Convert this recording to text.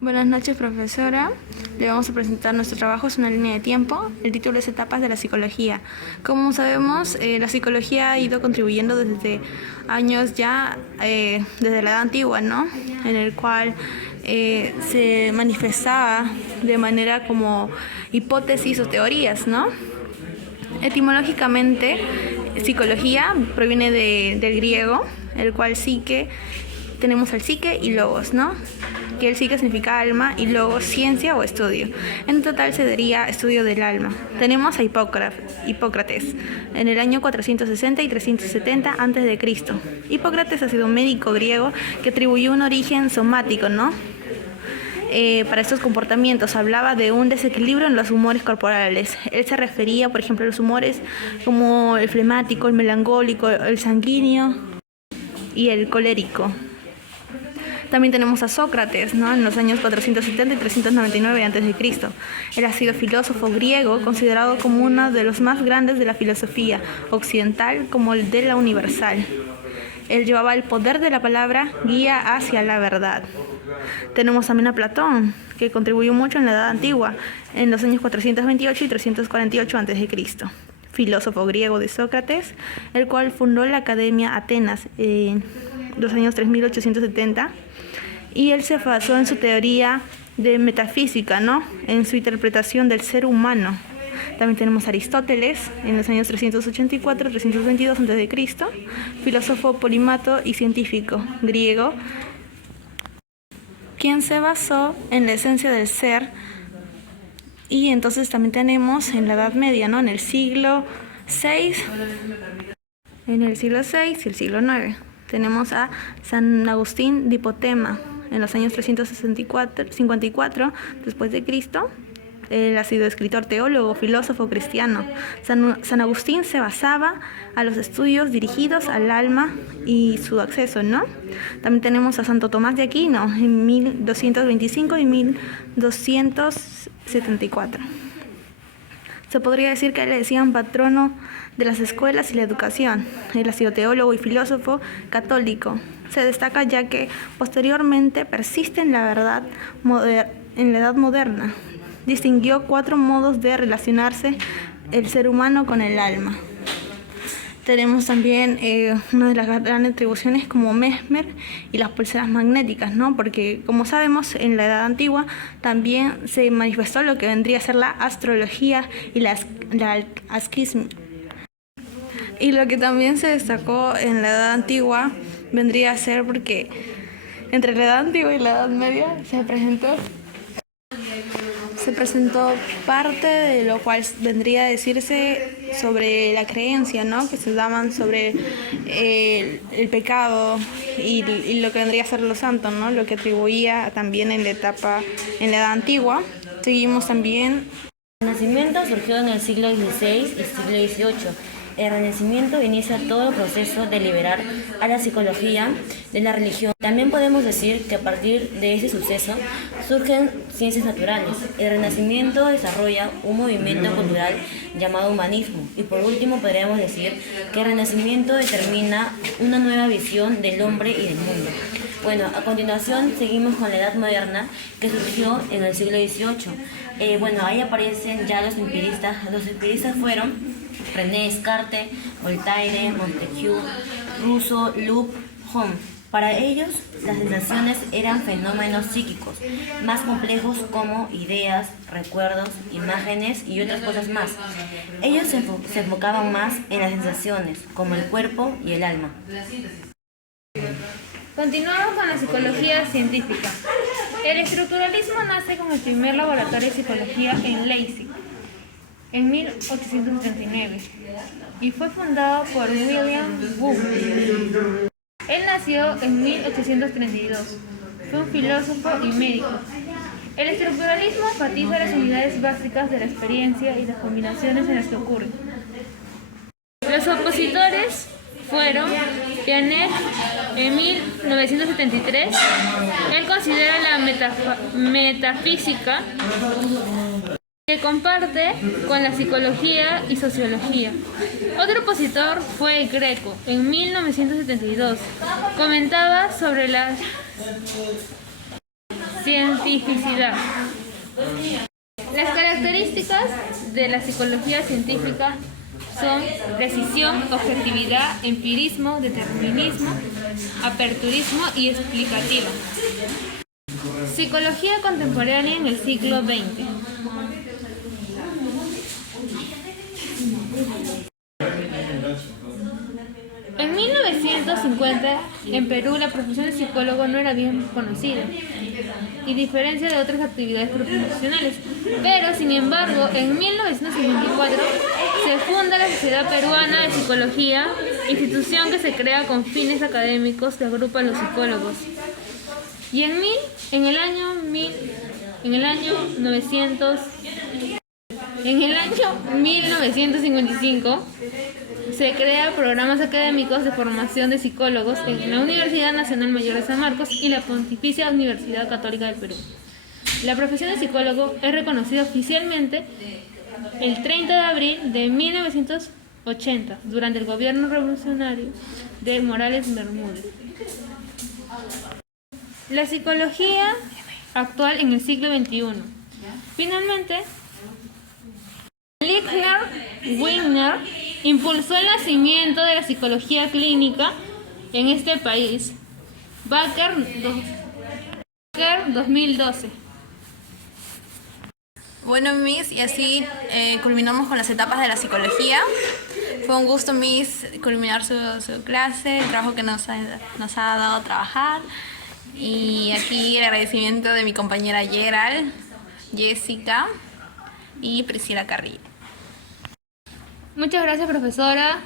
Buenas noches, profesora. Le vamos a presentar nuestro trabajo, es una línea de tiempo. El título es Etapas de la psicología. Como sabemos, la psicología ha ido contribuyendo desde años ya, desde la edad antigua, ¿no? En el cual se manifestaba de manera como hipótesis o teorías, ¿no? Etimológicamente, psicología proviene del griego, el cual psique, tenemos al psique y logos, ¿no? Que el psique significa alma y logos ciencia o estudio. En total se diría estudio del alma. Tenemos a Hipócrates en el año 460 y 370 a.C. Hipócrates ha sido un médico griego que atribuyó un origen somático, ¿no? Para estos comportamientos hablaba de un desequilibrio en los humores corporales. Él se refería, por ejemplo, a los humores como el flemático, el melancólico, el sanguíneo y el colérico. También tenemos a Sócrates, ¿no? En los años 470 y 399 a.C. Él ha sido filósofo griego, considerado como uno de los más grandes de la filosofía occidental, como el de la universal. Él llevaba el poder de la palabra guía hacia la verdad. Tenemos también a Platón, que contribuyó mucho en la Edad Antigua, en los años 428 y 348 a.C. Filósofo griego de Sócrates, el cual fundó la Academia Atenas en los años 3870, y él se basó en su teoría de metafísica, ¿no? En su interpretación del ser humano. También tenemos a Aristóteles en los años 384-322 a.C., filósofo polimato y científico griego, quien se basó en la esencia del ser. Y entonces también tenemos en la Edad Media, ¿no? En el siglo VI y el siglo IX. Tenemos a San Agustín de Hipotema en los años 354 después de Cristo. Él ha sido escritor, teólogo, filósofo cristiano. San Agustín se basaba a los estudios dirigidos al alma y su acceso, ¿no? También tenemos a Santo Tomás de Aquino en 1225 y 1274. Se podría decir que le decían patrono de las escuelas y la educación. Él ha sido teólogo y filósofo católico. Se destaca ya que posteriormente persiste en la verdad en la edad moderna. Distinguió 4 modos de relacionarse el ser humano con el alma. Tenemos también una de las grandes atribuciones como Mesmer y las pulseras magnéticas, ¿no? Porque, como sabemos, en la Edad Antigua también se manifestó lo que vendría a ser la astrología y la asquismo. Y lo que también se destacó en la Edad Antigua vendría a ser porque entre la Edad Antigua y la Edad Media se presentó parte de lo cual vendría a decirse sobre la creencia, ¿no? Que se daban sobre el pecado y lo que vendría a ser los santos, ¿no? Lo que atribuía también en la Edad Antigua. Seguimos también. El Renacimiento surgió en el siglo XVI y siglo XVIII. El Renacimiento inicia todo el proceso de liberar a la psicología de la religión. También podemos decir que a partir de ese suceso surgen ciencias naturales. El Renacimiento desarrolla un movimiento cultural llamado humanismo. Y por último podríamos decir que el Renacimiento determina una nueva visión del hombre y del mundo. Bueno, a continuación seguimos con la Edad Moderna, que surgió en el siglo XVIII. Ahí aparecen ya los empiristas. Los empiristas fueron René Descartes, Voltaire, Montesquieu, Rousseau, Locke, Hume. Para ellos, las sensaciones eran fenómenos psíquicos, más complejos como ideas, recuerdos, imágenes y otras cosas más. Ellos se enfocaban más en las sensaciones, como el cuerpo y el alma. Continuamos con la psicología científica. El estructuralismo nace con el primer laboratorio de psicología en Leipzig, en 1839, y fue fundado por William Wundt. Él nació en 1832, fue un filósofo y médico. El estructuralismo enfatiza las unidades básicas de la experiencia y las combinaciones en las que ocurren. Los opositores fueron Piaget en 1973. Él considera la metafísica que comparte con la psicología y sociología. Otro opositor fue Greco en 1972. Comentaba sobre las Cientificidad. Las características de la psicología científica son precisión, objetividad, empirismo, determinismo, aperturismo y explicativa. Psicología contemporánea en el siglo XX. En 1950, en Perú, la profesión de psicólogo no era bien conocida, y diferencia de otras actividades profesionales. Pero, sin embargo, en 1954 se funda la Sociedad Peruana de Psicología, institución que se crea con fines académicos que agrupa a los psicólogos. Y en el año 1955 se crean programas académicos de formación de psicólogos en la Universidad Nacional Mayor de San Marcos y la Pontificia Universidad Católica del Perú. La profesión de psicólogo es reconocida oficialmente el 30 de abril de 1980 durante el gobierno revolucionario de Morales Bermúdez. La psicología actual en el siglo XXI. Finalmente, Lichtner-Wigner impulsó el nacimiento de la psicología clínica en este país. Baker 2012. Bueno, Miss, y así culminamos con las etapas de la psicología. Fue un gusto, Miss, culminar su clase, el trabajo que nos ha dado a trabajar. Y aquí el agradecimiento de mi compañera Gerald, Jessica y Priscila Carrillo. Muchas gracias, profesora.